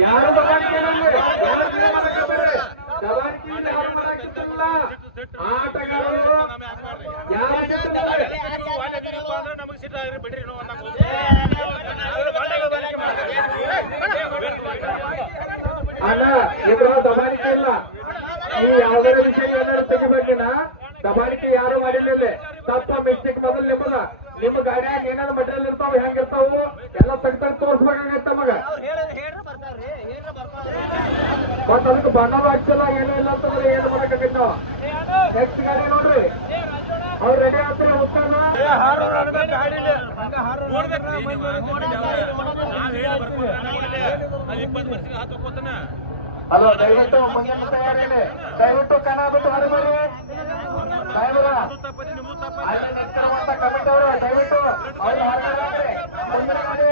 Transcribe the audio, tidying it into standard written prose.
ಯಾರು ದಬಾಣಿಕೆ ಆಟಗಾರರು ಅಣ್ಣ ಇದ್ರ ದಬಾಣಿಕೆ ಇಲ್ಲ. ಈ ಯಾವುದೇ ವಿಷಯ ಏನಾದ್ರು ತೆಗಿಬೇಕಿಲ್ಲ. ದಬಾಣಿಕೆ ಯಾರು ಮಾಡಿಲ್ಲ. ತಪ್ಪ ಮಿಸ್ಟೇಕ್ ಬದಲ್ ನಿಮ್ಮದ ನಿಮ್ಮ ಗಾಡಿಯಾಗ ಏನಾದ್ರು ಮಟೀರಿಯಲ್ ಇರ್ತಾವ ಹೆಂಗಿರ್ತಾವು ಎಲ್ಲ ತೆಗ್ದಾಗ ತೋರ್ಸ್ಬೇಕಾಗತ್ತ ಮಗ. ಮತ್ತ ಅದಕ್ಕೆ ಬಣ್ಣದ ಹಚ್ಚಲ್ಲ ಏನೂ ಇಲ್ಲ ಅಂತಂದ್ರೆ ಏನು ಮಾಡಕ್ಕಾಗತ್ತ. ನೆಕ್ಸ್ಟ್ ಗಾಡಿ ನೋಡ್ರಿ ಅವ್ರು ರೆಡಿ ಆಗ್ತಾರೆ ಹೋಗ್ತಾನ. ಹಲೋ ದಯವಿಟ್ಟು ಮುಂದಿನ ತಯಾರಿದೆ. ದಯವಿಟ್ಟು ಕಣ ಬಿಟ್ಟು ಹೊರಬರ್ರಿ. ಅಲ್ಲಿ ನಿಂತಿರುವಂತ ಕಮಿಟಿ ಅವರು ದಯವಿಟ್ಟು ಅವ್ರು ಹೊರಗಡೆ ಮುಂದಿನ ಗಾಡಿ